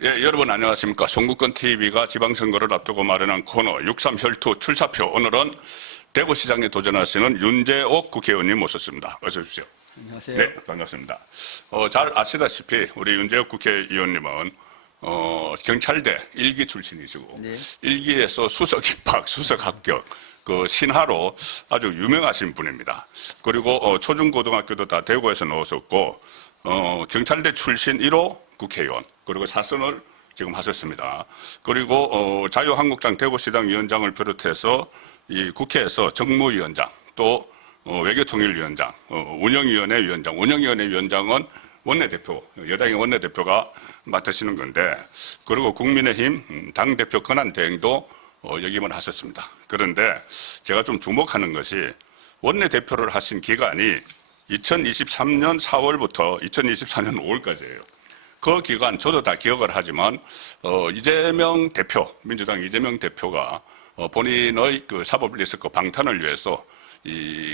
예, 여러분 안녕하십니까. 송국권 TV가 지방선거를 앞두고 마련한 코너 63 혈투 출사표. 오늘은 대구시장에 도전하시는 윤재옥 국회의원님 모셨습니다. 어서 오십시오. 안녕하세요. 네, 반갑습니다. 잘 아시다시피 우리 윤재옥 국회의원님은 경찰대 1기 출신이시고 네. 1기에서 수석 입학, 수석 합격, 그 신하로 아주 유명하신 분입니다. 그리고 초중고등학교도 다 대구에서 나오셨고 경찰대 출신 1호 국회의원, 그리고 사선을 지금 하셨습니다. 그리고 자유한국당 대구시당 위원장을 비롯해서 이 국회에서 정무위원장, 또 외교통일위원장, 운영위원회 위원장, 운영위원회 위원장은 원내대표, 여당의 원내대표가 맡으시는 건데, 그리고 국민의힘 당대표 권한대행도 역임을 하셨습니다. 그런데 제가 좀 주목하는 것이 원내대표를 하신 기간이 2023년 4월부터 2024년 5월까지예요. 그 기간 저도 다 기억을 하지만 이재명 대표, 민주당 이재명 대표가 본인의 그 사법 리스크 방탄을 위해서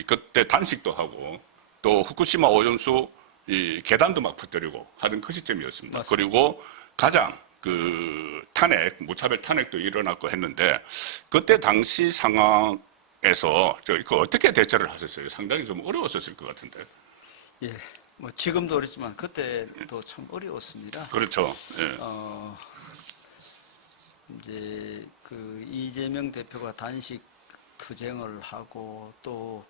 그때 단식도 하고 또 후쿠시마 오염수 계단도 막 퍼뜨리고 하던 그 시점이었습니다. 맞습니다. 그리고 가장 그 탄핵, 무차별 탄핵도 일어났고 했는데 그때 당시 상황에서 그 어떻게 대처를 하셨어요? 상당히 좀 어려웠었을 것 같은데. 예, 뭐 지금도 그렇지만 그때도 참 어려웠습니다. 그렇죠. 예. 이제 그 이재명 대표가 단식 투쟁을 하고 또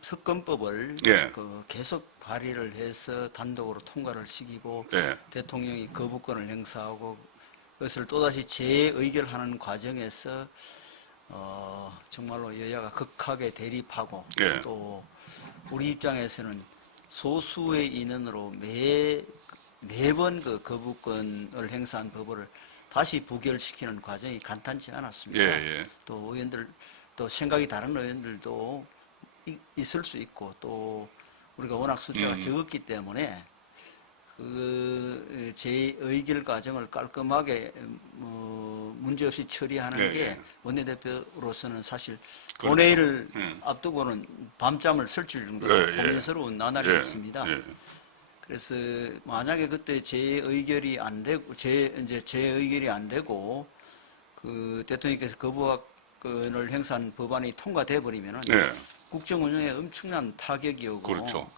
특검법을 예. 그 계속 발의를 해서 단독으로 통과를 시키고 예. 대통령이 거부권을 행사하고 그것을 또다시 재의결하는 과정에서 정말로 여야가 극하게 대립하고 예. 또 우리 입장에서는 소수의 인원으로 매번 그 거부권을 행사한 법을 다시 부결시키는 과정이 간단치 않았습니다. 예. 또 의원들, 또 생각이 다른 의원들도 있을 수 있고 또 우리가 워낙 숫자가 적었기 때문에 그 재의결 과정을 깔끔하게 문제없이 처리하는 게 원내대표로서는 사실 그렇죠. 본회의를 앞두고는 밤잠을 설칠 정도로 고민스러운 나날이었습니다. 그래서 만약에 그때 재의결이 안 되고 재의결이 안 되고 그 대통령께서 거부권을 행사한 법안이 통과돼 버리면은 국정 운영에 엄청난 타격이 오고 그렇죠.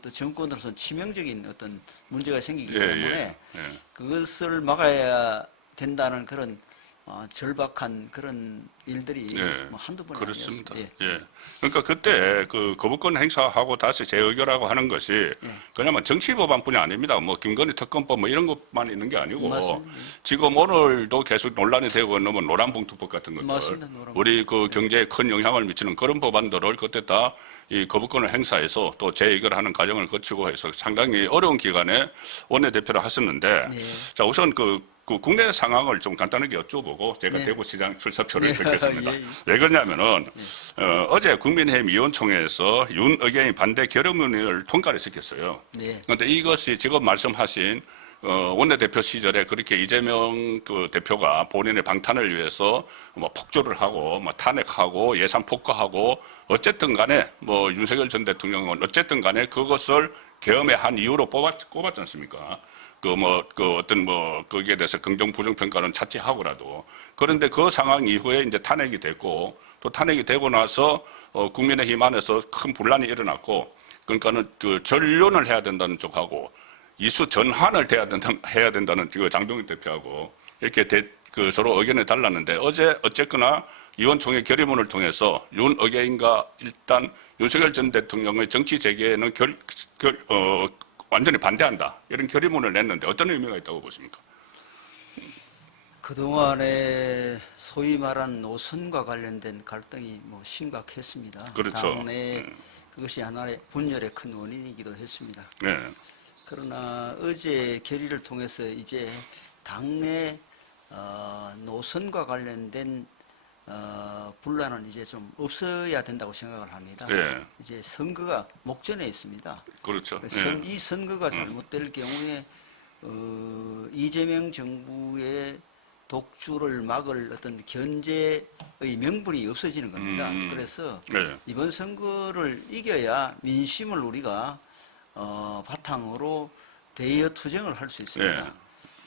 또 정권으로서 치명적인 어떤 문제가 생기기 때문에 그것을 막아야 된다는 그런 절박한 그런 일들이 뭐 한두 번이 그렇습니다. 아니었습니다. 예. 그러니까 그때 그 거부권 행사하고 다시 재의결하고 하는 것이 그냥 정치 법안뿐이 아닙니다. 뭐 김건희 특검법 뭐 이런 것만 있는 게 아니고 맞습니다. 지금 오늘도 계속 논란이 되고 있는 뭐 노란봉투법 같은 것들, 맞습니다. 우리 그 경제에 큰 영향을 미치는 그런 법안들을 그때 다 이 거부권을 행사해서 또 재의결하는 과정을 거치고 해서 상당히 어려운 기간에 원내대표를 하셨는데, 자 우선 그 국내 상황을 좀 간단하게 여쭤보고 제가 대구시장 출사표를 듣겠습니다. 왜 그러냐면은 어제 국민의힘 위원총회에서 윤 의견이 반대 결의문을 통과를 시켰어요. 그런데 이것이 지금 말씀하신 원내대표 시절에 그렇게 이재명 그 대표가 본인의 방탄을 위해서 뭐 폭주를 하고 뭐 탄핵하고 예산 폭거하고 어쨌든 간에 뭐 윤석열 전 대통령은 어쨌든 간에 그것을 계엄의 한 이유로 꼽았지 않습니까? 거기에 대해서 긍정 부정 평가는 차치하고라도. 그런데 그 상황 이후에 이제 탄핵이 됐고 또 탄핵이 되고 나서 국민의힘 안에서 큰 분란이 일어났고, 그러니까는 그 전륜을 해야 된다는 쪽하고 이수 전환을 해야 된다는 그 장동익 대표하고 이렇게 그 서로 의견이 달랐는데 어제 어쨌거나 위원총회 결의문을 통해서 윤 의견인가 일단 윤석열 전 대통령의 정치 재개에는 완전히 반대한다, 이런 결의문을 냈는데 어떤 의미가 있다고 보십니까? 그동안에 소위 말한 노선과 관련된 갈등이 뭐 심각했습니다. 그렇죠. 당내 그것이 하나의 분열의 큰 원인이기도 했습니다. 그러나 어제 결의를 통해서 이제 당내 노선과 관련된 분란은 이제 좀 없어야 된다고 생각을 합니다. 이제 선거가 목전에 있습니다. 그렇죠. 이 선거가 잘못될 경우에 이재명 정부의 독주를 막을 어떤 견제의 명분이 없어지는 겁니다. 그래서 이번 선거를 이겨야 민심을 우리가 바탕으로 대여 투쟁을 할 수 있습니다. 예.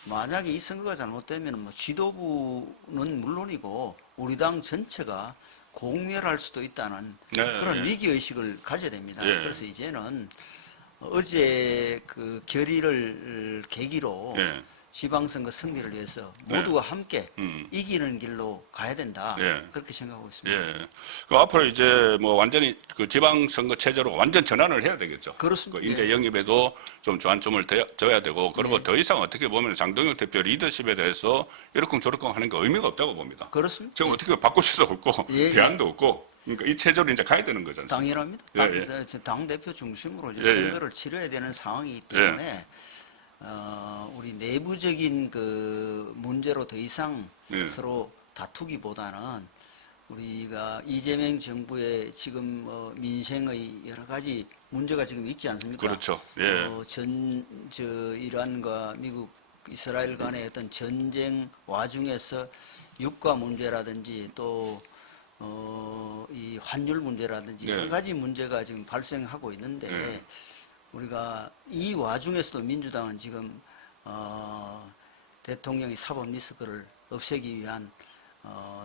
만약에 이 선거가 잘못되면 뭐 지도부는 물론이고 우리 당 전체가 공멸할 수도 있다는 네, 그런 예. 위기의식을 가져야 됩니다. 예. 그래서 이제는 어제 그 결의를 계기로 예. 지방선거 승리를 위해서 네. 모두가 함께 음. 이기는 길로 가야 된다. 예. 그렇게 생각하고 있습니다. 예. 그 앞으로 이제 뭐 완전히 그 지방선거 체제로 완전 전환을 해야 되겠죠. 그렇습니다. 그 인재 예. 영입에도 좀 주안점을 둬야 되고, 그리고 더 이상 어떻게 보면 장동혁 대표 리더십에 대해서 이러쿵저러쿵 하는 거 의미가 없다고 봅니다. 그렇습니다. 지금 어떻게 바꿀 수도 없고, 예. 대안도 없고, 그러니까 이 체제로 이제 가야 되는 거잖아요. 당연합니다. 예, 당 대표 중심으로 이제 예, 예. 선거를 치러야 되는 상황이기 때문에 우리 내부적인 그 문제로 더 이상 예. 서로 다투기보다는 우리가 이재명 정부의 지금 민생의 여러 가지 문제가 지금 있지 않습니까? 그렇죠. 예. 이란과 미국, 이스라엘 간의 어떤 전쟁 와중에서 유가 문제라든지 또 이 환율 문제라든지 네. 여러 가지 문제가 지금 발생하고 있는데 네. 우리가 이 와중에서도 민주당은 지금 대통령이 사법 리스크를 없애기 위한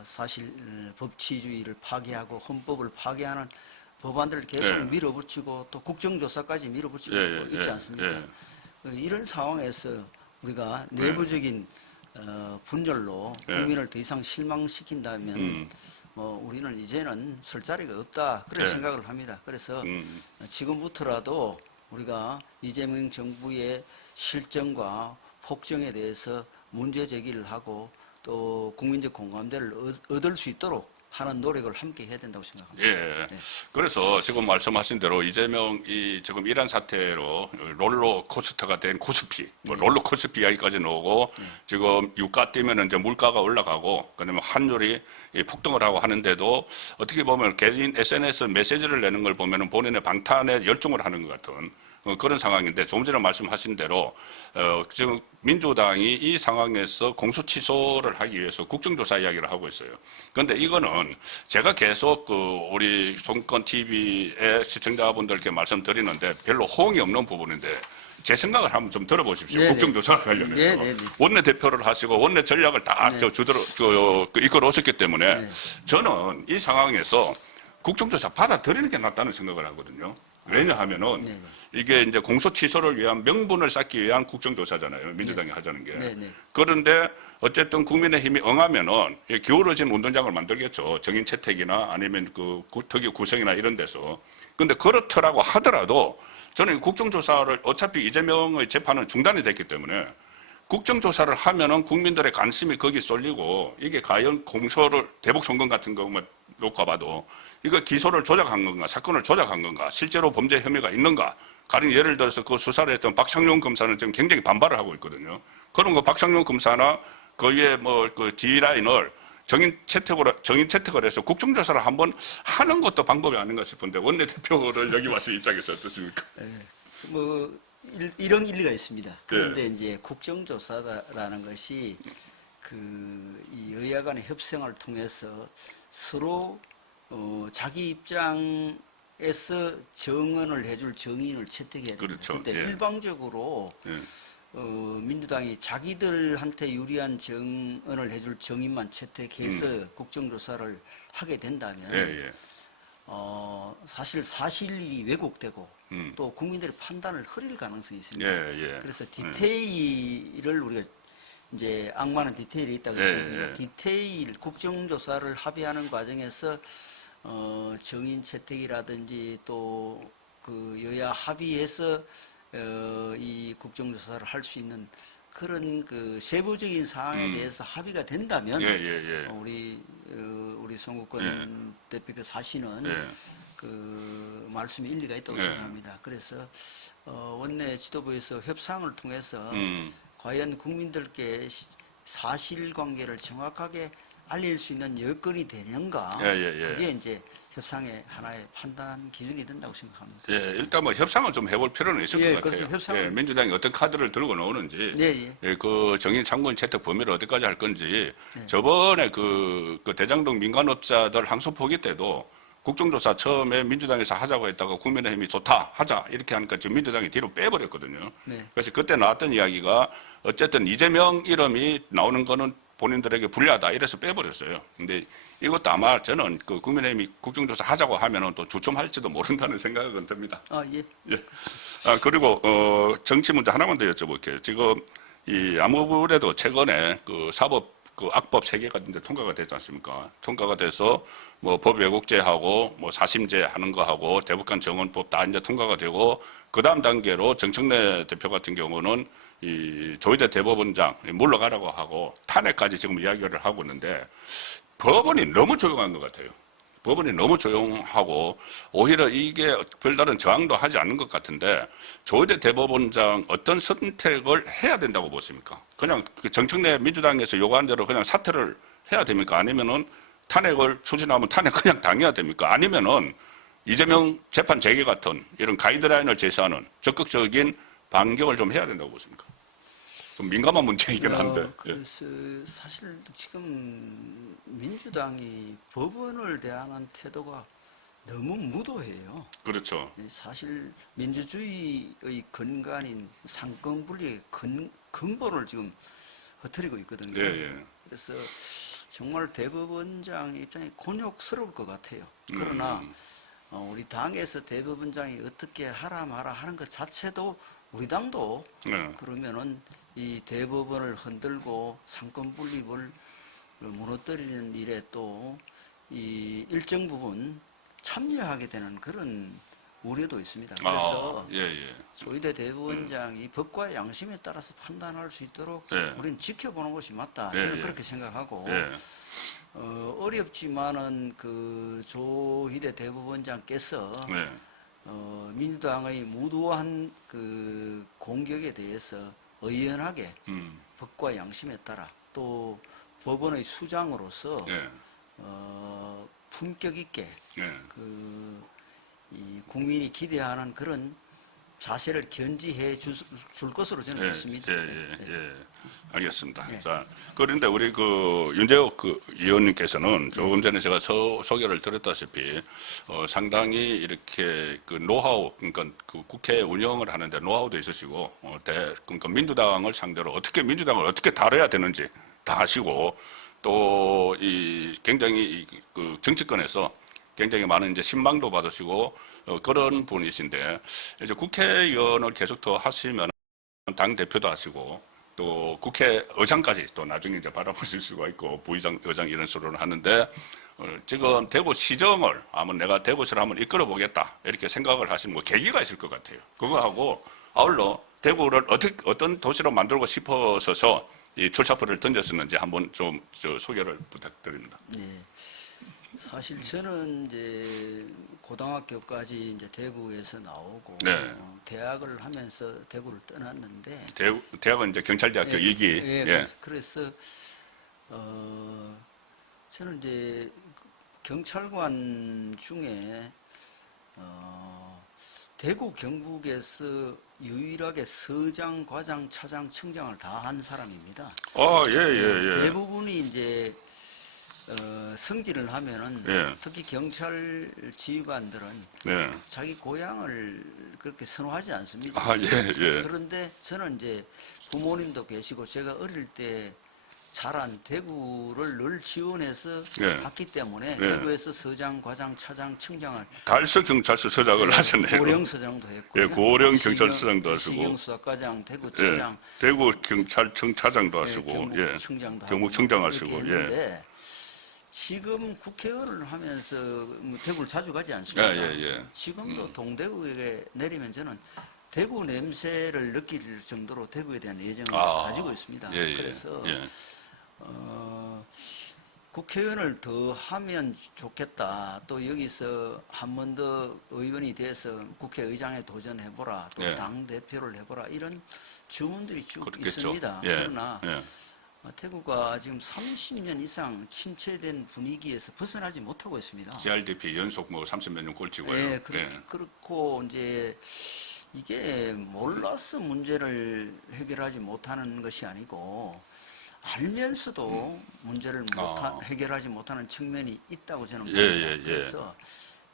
사실 법치주의를 파괴하고 헌법을 파괴하는 법안들을 계속 네. 밀어붙이고 또 국정조사까지 밀어붙이고 예, 예, 있지 예, 않습니까? 예. 이런 상황에서 우리가 내부적인 분열로 예. 국민을 더 이상 실망시킨다면 우리는 이제는 설 자리가 없다 그런 예. 생각을 합니다. 그래서 지금부터라도 우리가 이재명 정부의 실정과 폭정에 대해서 문제 제기를 하고 또 국민적 공감대를 얻을 수 있도록 하는 노력을 함께 해야 된다고 생각합니다. 예. 네. 그래서 지금 말씀하신 대로 이재명이 지금 이란 사태로 롤러코스터가 된 코스피, 뭐 롤러코스피 이야기까지 나오고 지금 유가 뛰면 이제 물가가 올라가고 그다음에 환율이 폭등을 하고 하는데도 어떻게 보면 개인 SNS 메시지를 내는 걸 보면은 본인의 방탄에 열중을 하는 것 같은 그런 상황인데 조금 전에 말씀하신 대로 지금 민주당이 이 상황에서 공소 취소를 하기 위해서 국정조사 이야기를 하고 있어요. 그런데 이거는 제가 계속 그 우리 송권 TV의 시청자분들께 말씀드리는데 별로 호응이 없는 부분인데 제 생각을 한번 좀 들어보십시오. 네네. 국정조사 관련해서 네네네. 원내 대표를 하시고 원내 전략을 딱 이끌어 오셨기 때문에 네. 저는 이 상황에서 국정조사 받아들이는 게 낫다는 생각을 하거든요. 왜냐하면은 네네. 이게 이제 공소 취소를 위한 명분을 쌓기 위한 국정조사잖아요. 민주당이 하자는 게. 네네. 그런데 어쨌든 국민의힘이 응하면은 기울어진 운동장을 만들겠죠. 정인 채택이나 아니면 그 특위 구성이나 이런 데서. 근데 그렇더라고 하더라도 저는 국정조사를 어차피 이재명의 재판은 중단이 됐기 때문에 국정조사를 하면은 국민들의 관심이 거기 쏠리고 이게 과연 공소를 대북 송금 같은 것만 놓고 봐도 이거 기소를 조작한 건가 사건을 조작한 건가 실제로 범죄 혐의가 있는가 가령 예를 들어서 그 수사를 했던 박창룡 검사는 지금 굉장히 반발을 하고 있거든요. 그런 거 박창룡 검사나 그 위에 뭐 그 D라인을 정인 채택을 해서 국정조사를 한번 하는 것도 방법이 아닌가 싶은데 원내대표를 여기 와서 입장에서 어떻습니까? 뭐 이런 일리가 있습니다. 그런데 이제 국정조사라는 것이 이 여야 간의 협상을 통해서 서로 자기 입장에서 정언을 해줄 정인을 채택해야 됩니다. 그렇죠. 그런데 예. 일방적으로 예. 민주당이 자기들한테 유리한 정언을 해줄 정인만 채택해서 국정조사를 하게 된다면 예, 예. 사실이 왜곡되고 또 국민들의 판단을 흐릴 가능성이 있습니다. 예, 예. 그래서 디테일을 우리가 이제 악마는 디테일이 있다고 예, 했습니다. 예. 디테일 국정조사를 합의하는 과정에서 정인 채택이라든지 또 그 여야 합의해서 이 국정조사를 할 수 있는 그런 그 세부적인 사항에 대해서 합의가 된다면 예, 예, 예. 우리 송국권 예. 대표께서 하시는 예. 그 말씀이 일리가 있다고 예. 생각합니다. 그래서 원내 지도부에서 협상을 통해서 과연 국민들께 사실관계를 정확하게 알릴 수 있는 여건이 되는가? 예, 예, 예. 그게 이제 협상의 하나의 판단 기준이 된다고 생각합니다. 예, 일단 뭐 협상을 좀 해볼 필요는 있을 예, 것 같아요. 그렇습니다. 협상은- 예, 민주당이 어떤 카드를 들고 나오는지, 네, 예. 그 정인 창군 채택 범위를 어디까지 할 건지, 네. 저번에 그 대장동 민간업자들 항소 포기 때도 국정조사 처음에 민주당에서 하자고 했다가 국민의힘이 좋다 하자 이렇게 하니까 지금 민주당이 뒤로 빼버렸거든요. 네. 그래서 그때 나왔던 이야기가 어쨌든 이재명 이름이 나오는 거는 본인들에게 불리하다 이래서 빼버렸어요. 근데 이것도 아마 저는 그 국민의힘이 국정조사 하자고 하면은 또 주춤할지도 모른다는 생각은 듭니다. 아, 예. 예. 그리고 정치 문제 하나만 더 여쭤볼게요. 지금 이 아무래도 최근에 그 사법 그 악법 3개가 이제 통과가 됐지 않습니까? 통과가 돼서 뭐 법 왜곡죄하고 뭐 사심죄 하는 거 하고 대북간 정원법 다 이제 통과가 되고 그 다음 단계로 정청래 대표 같은 경우는 이 조희대 대법원장 물러가라고 하고 탄핵까지 지금 이야기를 하고 있는데 법원이 너무 조용한 것 같아요. 법원이 너무 조용하고 오히려 이게 별다른 저항도 하지 않는 것 같은데 조희대 대법원장 어떤 선택을 해야 된다고 보십니까? 그냥 그 정청래 민주당에서 요구한 대로 그냥 사퇴를 해야 됩니까? 아니면은 탄핵을 추진하면 탄핵 그냥 당해야 됩니까? 아니면은 이재명 재판 재개 같은 이런 가이드라인을 제시하는 적극적인 반격을 좀 해야 된다고 보십니까? 좀 민감한 문제이긴 한데. 예. 그래서 사실 지금 민주당이 법원을 대하는 태도가 너무 무도해요. 그렇죠. 사실 민주주의의 근간인 상권분리의 근본을 지금 흐트리고 있거든요. 예, 예. 그래서 정말 대법원장 입장이 곤욕스러울 것 같아요. 그러나 우리 당에서 대법원장이 어떻게 하라 마라 하는 것 자체도 우리 당도 그러면은 이 대법원을 흔들고 상권 분립을 무너뜨리는 일에 또 이 일정 부분 참여하게 되는 그런 우려도 있습니다. 그래서 조희대 대법원장이 법과 양심에 따라서 판단할 수 있도록 우리는 지켜보는 것이 맞다. 저는 그렇게 생각하고 어렵지만은 그 조희대 대법원장께서 민주당의 무도한 그 공격에 대해서 의연하게 법과 양심에 따라 또 법원의 수장으로서 품격 있게 이 국민이 기대하는 그런 자세를 견지해 줄 것으로 저는 믿습니다. 알겠습니다. 네. 자, 그런데 우리 그 윤재욱 그 의원님께서는 조금 전에 제가 소개를 드렸다시피 상당히 이렇게 그 노하우, 그러니까 그 국회 운영을 하는데 노하우도 있으시고 그러니까 민주당을 상대로 어떻게 민주당을 어떻게 다뤄야 되는지 다 아시고 또 이 굉장히 그 정치권에서 굉장히 많은 이제 신망도 받으시고 그런 분이신데 이제 국회의원을 계속 더 하시면 당 대표도 하시고 또 국회의장까지 또 나중에 이제 바라보실 수가 있고 부의장, 의장 이런 식으로 하는데 지금 대구시정을 한번 내가 대구시를 한번 이끌어 보겠다 이렇게 생각을 하시는 뭐 계기가 있을 것 같아요. 그거하고 아울러 대구를 어떤 도시로 만들고 싶어서 이 출사표를 던졌었는지 한번 좀 소개를 부탁드립니다. 네. 사실 저는 이제 고등학교까지 이제 대구에서 나오고 대학을 하면서 대구를 떠났는데 대학은 이제 경찰대학교 2기. 그래서 저는 이제 경찰관 중에 대구 경북에서 유일하게 서장, 과장, 차장, 청장을 다 한 사람입니다. 대부분이 이제 성질을 하면은 특히 경찰 지휘관들은 자기 고향을 그렇게 선호하지 않습니다. 그런데 저는 이제 부모님도 계시고 제가 어릴 때 자란 대구를 늘 지원해서 갔기 때문에 대구에서 서장, 과장, 차장, 청장을 달서경찰서 서장을 하셨네요. 고령서장도 했고 고령경찰서장도 하시고 시경수사과장, 대구청장, 대구경찰청 차장도 하시고 경북청장 하시고 지금 국회의원을 하면서 대구를 자주 가지 않습니까? 지금도 동대구에 내리면 저는 대구 냄새를 느낄 정도로 대구에 대한 애정을 가지고 있습니다. 그래서 국회의원을 더 하면 좋겠다. 또 여기서 한 번 더 의원이 돼서 국회의장에 도전해보라. 또 당대표를 해보라. 이런 주문들이 쭉 있습니다. 그러나 대구가 지금 30년 이상 침체된 분위기에서 벗어나지 못하고 있습니다. GRDP 연속 뭐 30몇 년 꼴찌고요. 그렇고 이제 이게 몰라서 문제를 해결하지 못하는 것이 아니고 알면서도 문제를 해결하지 못하는 측면이 있다고 저는 봅니다. 그래서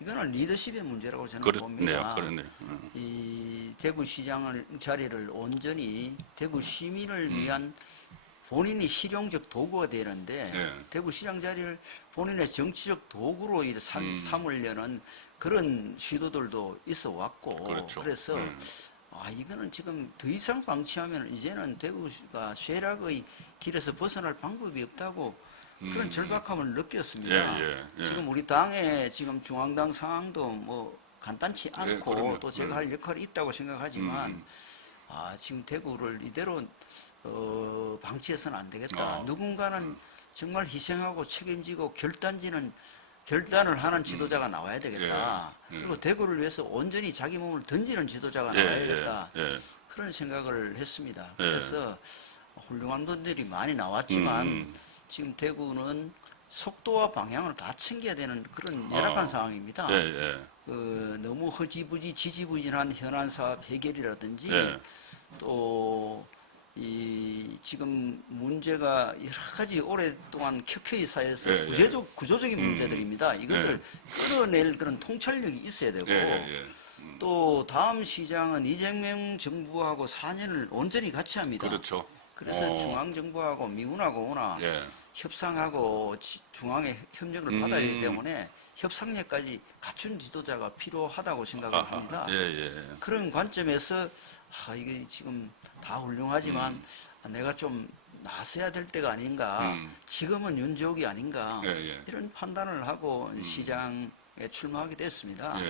이거는 리더십의 문제라고 저는 그렇네요. 봅니다. 그렇네요. 이 대구시장을 자리를 온전히 대구 시민을 위한 본인이 실용적 도구가 되는데 네. 대구시장 자리를 본인의 정치적 도구로 삼으려는 그런 시도들도 있어 왔고 그렇죠. 그래서 이거는 지금 더 이상 방치하면 이제는 대구가 쇠락의 길에서 벗어날 방법이 없다고 그런 절박함을 느꼈습니다. 예. 지금 우리 당의 지금 중앙당 상황도 뭐 간단치 않고 그럼요. 또 제가 할 역할이 있다고 생각하지만 지금 대구를 이대로 방치해서는 안 되겠다. 누군가는 정말 희생하고 책임지고 결단을 하는 지도자가 나와야 되겠다. 그리고 대구를 위해서 온전히 자기 몸을 던지는 지도자가 나와야 되겠다. 그런 생각을 했습니다. 그래서 훌륭한 분들이 많이 나왔지만 지금 대구는 속도와 방향을 다 챙겨야 되는 그런 열악한 상황입니다. 너무 허지부지 지지부진한 현안 사업 해결이라든지 또 지금 문제가 여러 가지 오랫동안 켜켜이 쌓여서 구조적인 문제들입니다. 이것을 끌어낼 그런 통찰력이 있어야 되고 또 다음 시장은 이재명 정부하고 4년을 온전히 같이 합니다. 그렇죠. 그래서 중앙정부하고 미군하고 협상하고 중앙의 협력을 받아야 되기 때문에 협상력까지 갖춘 지도자가 필요하다고 생각을 합니다. 그런 관점에서 이게 지금 다 훌륭하지만 내가 좀 나서야 될 때가 아닌가, 지금은 윤족이 아닌가 이런 판단을 하고 시장에 출마하게 됐습니다.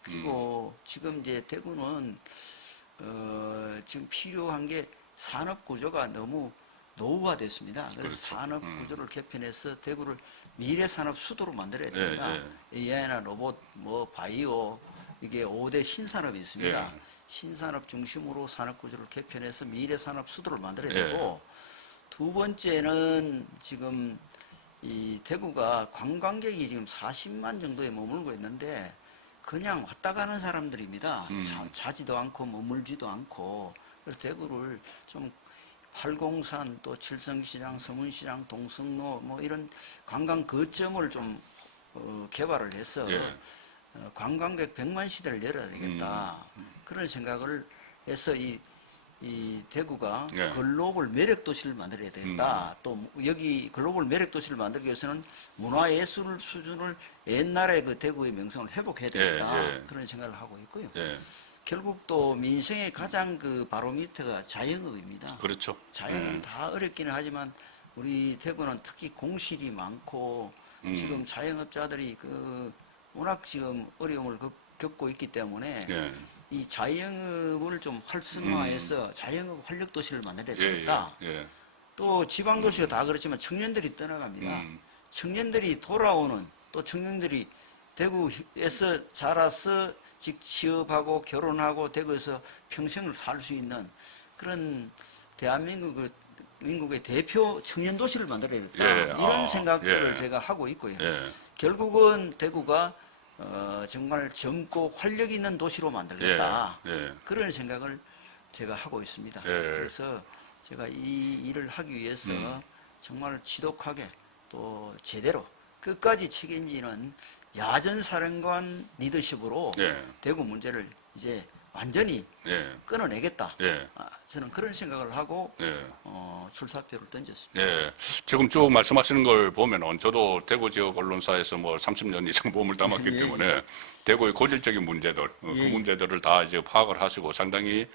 그리고 지금 이제 대구는 지금 필요한 게 산업 구조가 너무 노후화됐습니다. 그래서 그렇죠. 산업 구조를 개편해서 대구를 미래 산업 수도로 만들어야 됩니다. AI나 로봇, 뭐 바이오 이게 5대 신산업이 있습니다. 신산업 중심으로 산업 구조를 개편해서 미래 산업 수도를 만들어야 되고 두 번째는 지금 이 대구가 관광객이 지금 40만 정도에 머물고 있는데 그냥 왔다 가는 사람들입니다. 자지도 않고 머물지도 않고 그래서 대구를 좀 팔공산 또 칠성시장, 서문시장, 동성로 뭐 이런 관광 거점을 좀 개발을 해서 관광객 100만 시대를 열어야 되겠다. 그런 생각을 해서 이 대구가 글로벌 매력 도시를 만들어야 되겠다. 또 여기 글로벌 매력 도시를 만들기 위해서는 문화예술 수준을 옛날에 그 대구의 명성을 회복해야 되겠다. 그런 생각을 하고 있고요. 결국 또 민생의 가장 그 바로미터가 자영업입니다. 그렇죠. 자영업은 다 어렵기는 하지만 우리 대구는 특히 공실이 많고 지금 자영업자들이 그 워낙 지금 어려움을 겪고 있기 때문에 이 자영업을 좀 활성화해서 자영업 활력 도시를 만들어야 되겠다. 또 지방 도시가 다 그렇지만 청년들이 떠나갑니다. 청년들이 돌아오는 또 청년들이 대구에서 자라서 즉 취업하고 결혼하고 대구에서 평생을 살 수 있는 그런 대한민국의 대표 청년 도시를 만들어야 되겠다. 이런 생각들을 제가 하고 있고요. 결국은 대구가 정말 젊고 활력 있는 도시로 만들겠다. 그런 생각을 제가 하고 있습니다. 그래서 제가 이 일을 하기 위해서 정말 지독하게 또 제대로 끝까지 책임지는 야전사령관 리더십으로 대구 문제를 이제 완전히 끊어내겠다. 저는 그런 생각을 하고 출사표를 던졌습니다. 지금 쭉 말씀하시는 걸 보면은 저도 대구 지역 언론사에서 뭐 30년 이상 몸을 담았기 때문에 대구의 고질적인 문제들, 그 문제들을 다 이제 파악을 하시고 상당히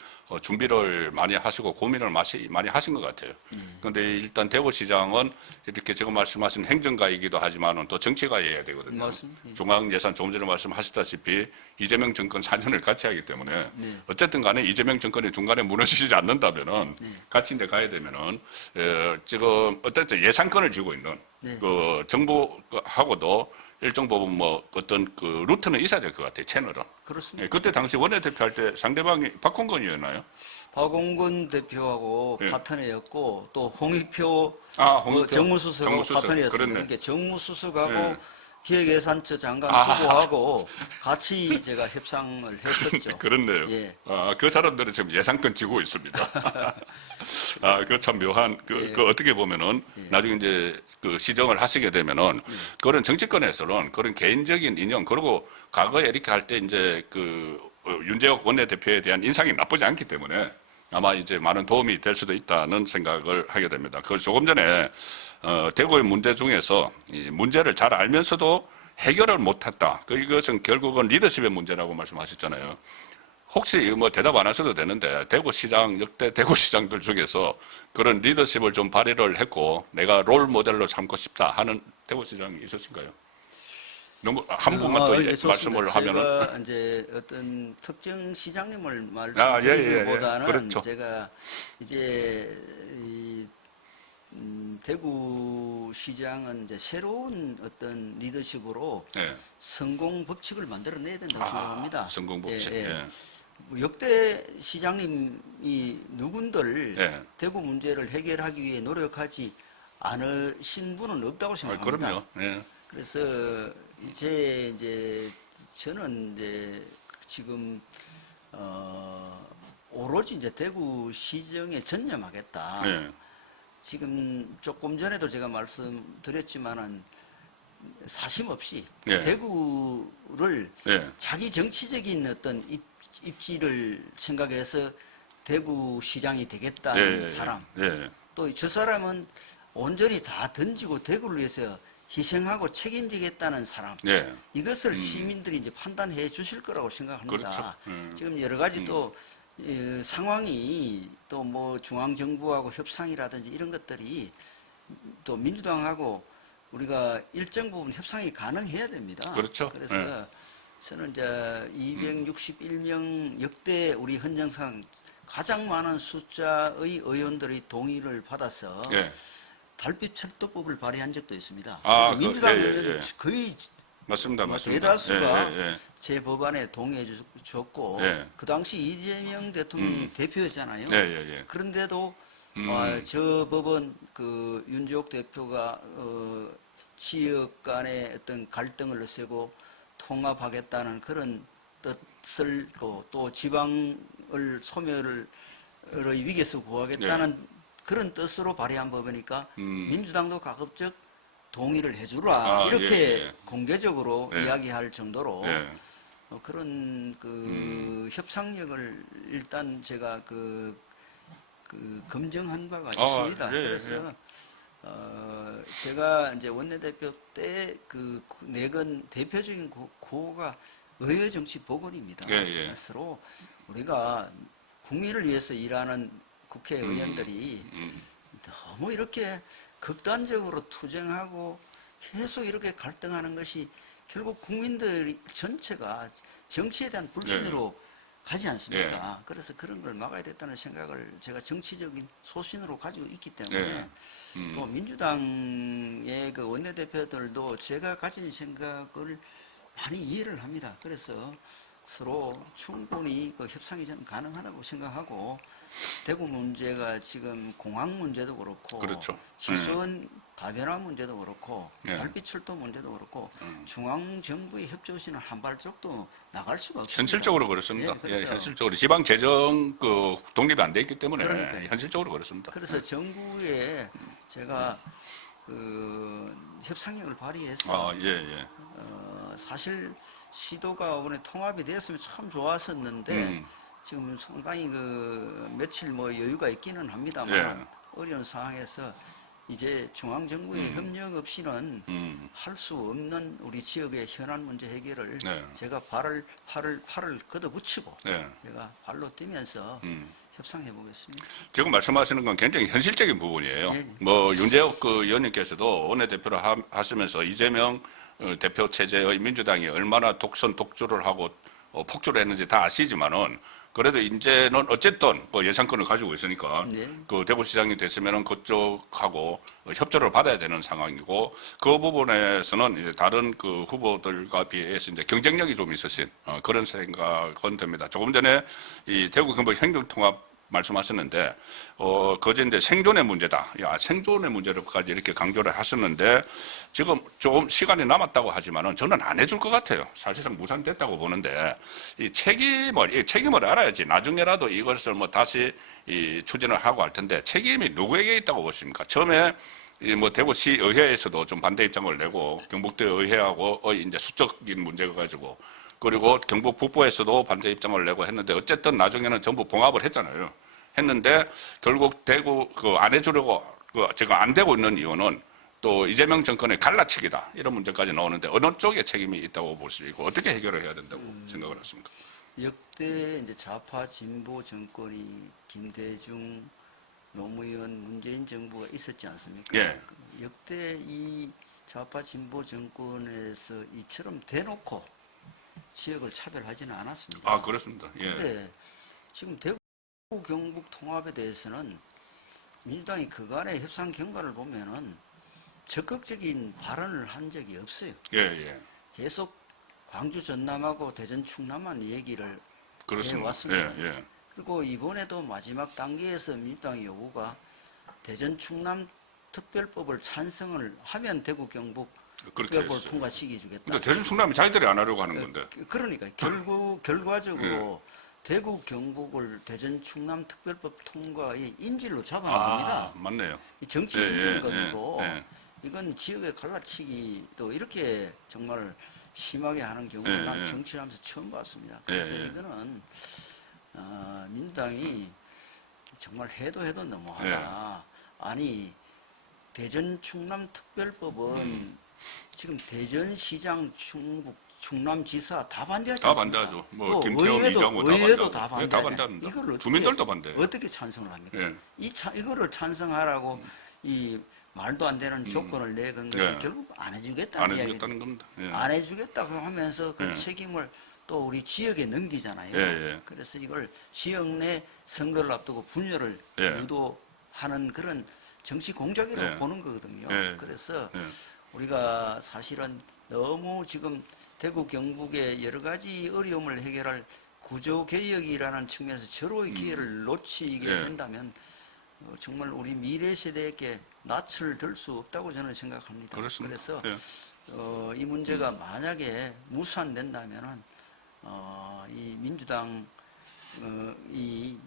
준비를 많이 하시고 고민을 많이 하신 것 같아요. 그런데 일단 대구시장은 이렇게 지금 말씀하신 행정가이기도 하지만은 또 정치가여야 되거든요. 맞습니다. 중앙예산 조금 전에 말씀하셨다시피 이재명 정권 4년을 같이 하기 때문에 어쨌든 간에 이재명 정권이 중간에 무너지지 않는다면은 같이 이제 가야 되면은 지금 어쨌든 예산권을 쥐고 있는 그 정부하고도 일정 부분 뭐 어떤 그 루트는 있어야 될 것 같아요. 채널은. 그렇습니다. 그때 당시 원내대표 할 때 상대방이 박홍근이었나요? 박홍근 대표하고 파트너였고 또 홍익표, 홍익표. 정무수석하고 정무수석. 파트너였습니다. 그렇네. 그러니까 정무수석하고 기획예산처 장관 후보하고 같이 제가 협상을 했었죠. 그렇네요. 예. 그 사람들은 지금 예상권 지고 있습니다. 그 참 묘한, 예. 그 어떻게 보면은 나중에 이제 그 시정을 하시게 되면은 그런 정치권에서는 그런 개인적인 인연, 그리고 과거에 이렇게 할 때 이제 윤재옥 원내대표에 대한 인상이 나쁘지 않기 때문에 아마 이제 많은 도움이 될 수도 있다는 생각을 하게 됩니다. 그 조금 전에 대구의 문제 중에서 이 문제를 잘 알면서도 해결을 못했다. 이것은 결국은 리더십의 문제라고 말씀하셨잖아요. 혹시 뭐 대답 안 하셔도 되는데 역대 대구시장들 중에서 그런 리더십을 좀 발휘를 했고 내가 롤 모델로 삼고 싶다 하는 대구시장이 있으신가요? 너무 한 분만 또 예, 말씀을 하면은. 제가 이제 어떤 특정 시장님을 예. 말씀드리기보다는 그렇죠. 제가 이제 대구시장은 이제 새로운 어떤 리더십으로 예. 성공 법칙을 만들어내야 된다고 생각합니다. 성공 법칙. 예, 예. 예. 뭐 역대 시장님이 누군들 예. 대구 문제를 해결하기 위해 노력하지 않으신 분은 없다고 생각합니다. 그럼요. 예. 그래서 이제 저는 이제 지금 오로지 이제 대구 시정에 전념하겠다. 예. 지금 조금 전에도 제가 말씀드렸지만은 사심 없이 예. 대구를 예. 자기 정치적인 어떤 입지를 생각해서 대구 시장이 되겠다는 사람. 예. 또 저 사람은 온전히 다 던지고 대구를 위해서 희생하고 책임지겠다는 사람. 예. 이것을 시민들이 이제 판단해 주실 거라고 생각합니다. 그렇죠. 지금 여러 가지 또 상황이 또 뭐 중앙정부하고 협상이라든지 이런 것들이 또 민주당하고 우리가 일정 부분 협상이 가능해야 됩니다. 그렇죠. 그래서 저는 이제 261명 역대 우리 헌정상 가장 많은 숫자의 의원들의 동의를 받아서 예. 달빛 철도법을 발의한 적도 있습니다. 예, 민주당 예, 의원들 예. 거의 맞습니다. 뭐 맞습니다. 대다수가 예. 제 법안에 동의해 줬고 예. 그 당시 이재명 대통령이 대표였잖아요. 예. 그런데도 저 법은 그 윤재옥 대표가 지역 간의 어떤 갈등을 없애고 통합하겠다는 그런 뜻을 또 지방을 소멸의 위기에서 구하겠다는 그런 뜻으로 발의한 법이니까 민주당도 가급적 동의를 해주라 이렇게 공개적으로 이야기할 정도로 그런 협상력을 일단 제가 검증한 바가 있습니다. 그래서 제가 이제 원내대표 때 내건 대표적인 구호가 의회 정치 복원입니다. 서로 우리가 국민을 위해서 일하는 국회의원들이 너무 이렇게 극단적으로 투쟁하고 계속 이렇게 갈등하는 것이 결국 국민들 전체가 정치에 대한 불신으로 가지 않습니까? 그래서 그런 걸 막아야 됐다는 생각을 제가 정치적인 소신으로 가지고 있기 때문에 또 민주당의 그 원내대표들도 제가 가진 생각을 많이 이해를 합니다. 그래서 서로 충분히 협상이 저는 가능하다고 생각하고 대구 문제가 지금 공항 문제도 그렇고 그렇죠. 지선 다변화 문제도 그렇고 달빛 철도 문제도 그렇고 중앙 정부의 협조 없이는 한 발짝도 나갈 수가 없습니다. 현실적으로 그렇습니다. 그래서 현실적으로 지방 재정 독립이 안 돼 있기 때문에 그러니까요. 현실적으로 그렇습니다. 그래서 정부에 제가 협상력을 발휘해서 사실 시도가 이번에 통합이 되었으면 참 좋았었는데 지금 상당히 며칠 여유가 있기는 합니다만 어려운 상황에서 이제 중앙정부의 협력 없이는 할 수 없는 우리 지역의 현안 문제 해결을 제가 팔을 걷어붙이고 제가 발로 뛰면서 협상해 보겠습니다. 지금 말씀하시는 건 굉장히 현실적인 부분이에요. 윤재옥 의원님께서도 원내대표를 하시면서 이재명 대표 체제의 민주당이 얼마나 독선 독주를 하고 폭주를 했는지 다 아시지만은 그래도 이제는 어쨌든 예산권을 가지고 있으니까 대구시장이 됐으면은 그쪽하고 협조를 받아야 되는 상황이고 그 부분에서는 이제 다른 후보들과 비해서 이제 경쟁력이 좀 있으신 그런 생각은 듭니다. 조금 전에 이 대구 경북 행정통합 말씀하셨는데, 그제 이제 생존의 문제다. 야, 생존의 문제로까지 이렇게 강조를 하셨는데, 지금 조금 시간이 남았다고 하지만은 저는 안 해줄 것 같아요. 사실상 무산됐다고 보는데, 이 책임을 알아야지. 나중에라도 이것을 뭐 다시 추진을 하고 할 텐데, 책임이 누구에게 있다고 보십니까? 처음에 뭐 대구시 의회에서도 좀 반대 입장을 내고, 경북대 의회하고 이제 수적인 문제가 가지고, 그리고 경북 북부에서도 반대 입장을 내고 했는데 어쨌든 나중에는 전부 봉합을 했잖아요. 했는데 결국 대구 안 해주려고 지금 안 되고 있는 이유는 또 이재명 정권의 갈라치기다 이런 문제까지 나오는데 어느 쪽에 책임이 있다고 볼 수 있고 어떻게 해결을 해야 된다고 생각을 하십니까? 역대 이제 좌파 진보 정권이 김대중, 노무현, 문재인 정부가 있었지 않습니까? 예. 역대 이 좌파 진보 정권에서 이처럼 대놓고 지역을 차별하지는 않았습니다. 아, 그렇습니다. 예. 그런데 지금 대구 경북 통합에 대해서는 민주당이 그간의 협상 경과를 보면은 적극적인 발언을 한 적이 없어요. 예, 예. 계속 광주 전남하고 대전 충남만 얘기를 그렇습니다. 해왔습니다. 예, 예. 그리고 이번에도 마지막 단계에서 민주당 요구가 대전 충남 특별법을 찬성을 하면 대구 경북 그렇게 특별법을 했어요. 통과시켜 주겠다. 근데 대전 충남이 자기들이 안 하려고 하는 건데. 그러니까 결과적으로 대구 경북을 대전 충남 특별법 통과의 인질로 잡아놓은 겁니다. 아, 맞네요. 이 정치 예, 인질 예, 가지고 예, 이건 지역의 갈라치기도 이렇게 정말 심하게 하는 경우는 예, 난 예. 정치하면서 처음 봤습니다. 그래서 예, 예. 이거는 민주당이 정말 해도 너무하다. 아니 대전 충남 특별법은 지금 대전시장, 충남지사 다 반대하지 다 않습니까? 반대하죠. 뭐 또 김태형, 이장호 다 의회도 반대하고. 다 예, 다 반대하잖아요. 반대합니다. 이걸 어떻게, 주민들도 반대해요. 어떻게 찬성을 합니까? 예. 이거를 찬성하라고 이 말도 안 되는 조건을 내건 것을 예. 결국 안 안 해주겠다는 이야기입니다. 해주겠다는 겁니다. 예. 안 해주겠다고 하면서 그 예. 책임을 또 우리 지역에 넘기잖아요. 예, 예. 그래서 이걸 지역 내 선거를 앞두고 분열을 예. 유도하는 그런 정치 공작이라고 예. 보는 거거든요. 예. 그래서 예. 우리가 사실은 너무 지금 대구 경북의 여러 가지 어려움을 해결할 구조개혁이라는 측면에서 절호의 기회를 놓치게 예. 된다면 정말 우리 미래 세대에게 낯을 들 수 없다고 저는 생각합니다. 그렇습니다. 그래서 예. 이 문제가 만약에 무산된다면은 이 민주당 이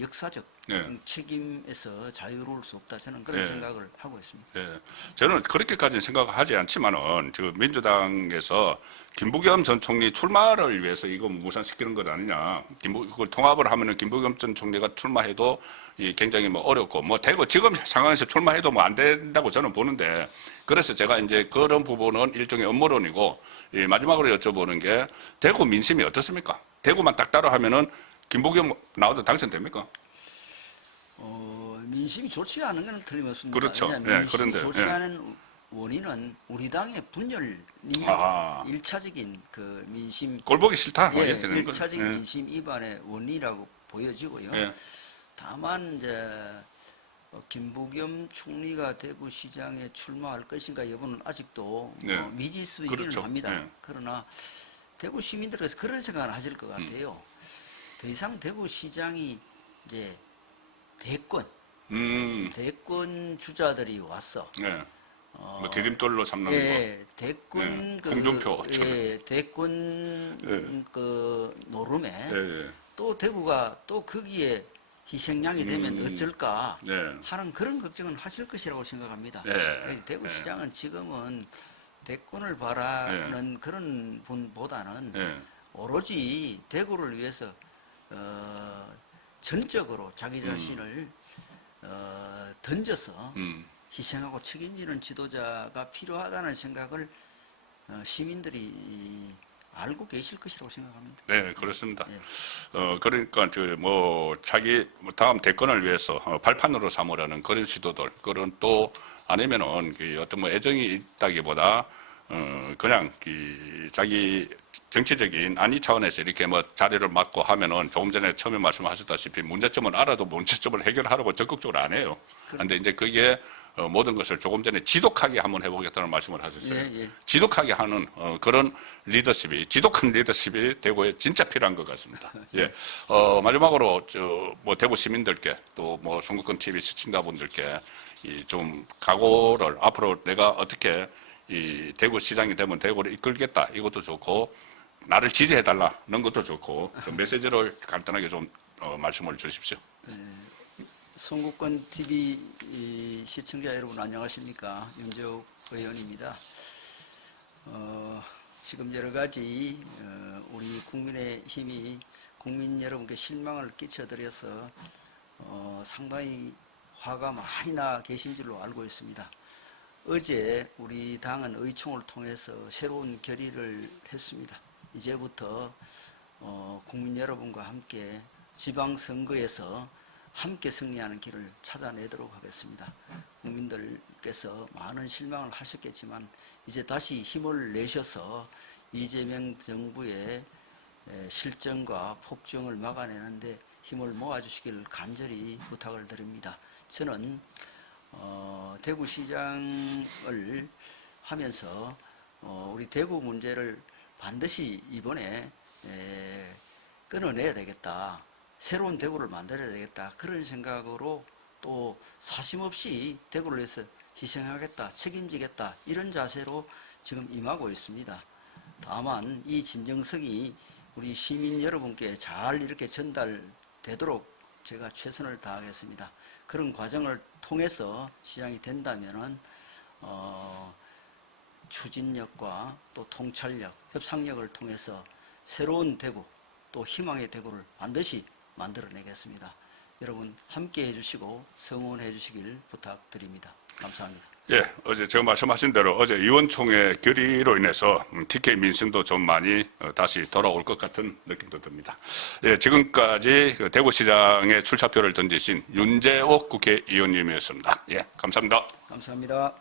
역사적 예. 책임에서 자유로울 수 없다 저는 그런 예. 생각을 하고 있습니다. 예. 저는 그렇게까지는 생각하지 않지만은 지금 민주당에서 김부겸 전 총리 출마를 위해서 이거 무산시키는 것 아니냐. 그걸 통합을 하면은 김부겸 전 총리가 출마해도 굉장히 뭐 어렵고 뭐 되고 지금 상황에서 출마해도 뭐 안 된다고 저는 보는데 그래서 제가 이제 그런 부분은 일종의 음모론이고 마지막으로 여쭤보는 게 대구 민심이 어떻습니까? 대구만 딱 따로 하면은 김부겸 나와도 당선됩니까? 민심이 좋지 않은 것은 틀림없습니다. 그렇죠. 왜냐하면 예, 민심이 그런데, 좋지 예. 않은 원인은 우리 당의 분열이 아. 일차적인 그 민심 꼴 보기 싫다. 뭐 예, 이렇게 되는 거죠. 일차적인 예. 민심 위반의 원인이라고 보여지고요. 예. 다만 이제 김부겸 총리가 대구시장에 출마할 것인가 여부는 아직도 네. 미지수이기는 그렇죠. 합니다. 네. 그러나 대구 시민들께서 그런 생각을 하실 것 같아요. 더 이상 대구시장이 이제 대권 주자들이 왔어. 네. 뭐 디딤돌로 삼는 예, 대권 네, 홍준표 대권 예. 그 노름에 거. 예, 또 대구가 또 거기에 희생양이 되면 어쩔까 네. 하는 그런 걱정은 하실 것이라고 생각합니다. 예. 그래서 대구시장은 지금은 대권을 바라는 그런 분보다는 예. 오로지 대구를 위해서 전적으로 자기 자신을 던져서 희생하고 책임지는 지도자가 필요하다는 생각을 시민들이 알고 계실 것이라고 생각합니다. 네, 그렇습니다. 예. 그러니까 자기 다음 대권을 위해서 발판으로 삼으려는 그런 시도들, 그런 또 아니면은 어떤 뭐 애정이 있다기보다 그냥 자기 정치적인 안위 차원에서 이렇게 뭐 자리를 맡고 하면은 조금 전에 처음에 말씀하셨다시피 문제점을 알아도 문제점을 해결하려고 적극적으로 안 해요. 그런데 이제 그게 모든 것을 조금 전에 지독하게 한번 해보겠다는 말씀을 하셨어요. 예. 지독하게 하는 그런 리더십이, 지독한 리더십이 대구에 진짜 필요한 것 같습니다. 예. 마지막으로 뭐 대구 시민들께 또 뭐 송국권 TV 시청자분들께 이 좀 각오를 앞으로 내가 어떻게 이 대구 시장이 되면 대구를 이끌겠다 이것도 좋고 나를 지지해달라는 것도 좋고 그 메시지를 간단하게 좀 말씀을 주십시오. 송국권 TV 시청자 여러분 안녕하십니까? 윤재욱 의원입니다. 지금 여러 가지 우리 국민의힘이 국민 여러분께 실망을 끼쳐드려서 상당히 화가 많이 나 계신 줄로 알고 있습니다. 어제 우리 당은 의총을 통해서 새로운 결의를 했습니다. 이제부터 국민 여러분과 함께 지방선거에서 함께 승리하는 길을 찾아내도록 하겠습니다. 국민들께서 많은 실망을 하셨겠지만 이제 다시 힘을 내셔서 이재명 정부의 실정과 폭정을 막아내는데 힘을 모아주시길 간절히 부탁을 드립니다. 저는 대구시장을 하면서 우리 대구 문제를 반드시 이번에 끊어내야 되겠다. 새로운 대구를 만들어야 되겠다. 그런 생각으로 또 사심없이 대구를 위해서 희생하겠다. 책임지겠다. 이런 자세로 지금 임하고 있습니다. 다만 이 진정성이 우리 시민 여러분께 잘 이렇게 전달되도록 제가 최선을 다하겠습니다. 그런 과정을 통해서 시장이 된다면은 추진력과 또 통찰력, 협상력을 통해서 새로운 대구 또 희망의 대구를 반드시 만들어내겠습니다. 여러분 함께 해주시고 성원해 주시길 부탁드립니다. 감사합니다. 예, 어제 제가 말씀하신 대로 어제 의원총회 결의로 인해서 TK 민심도 좀 많이 다시 돌아올 것 같은 느낌도 듭니다. 예, 지금까지 그 대구시장에 출사표를 던지신 윤재옥 국회의원님이었습니다. 예, 감사합니다. 감사합니다.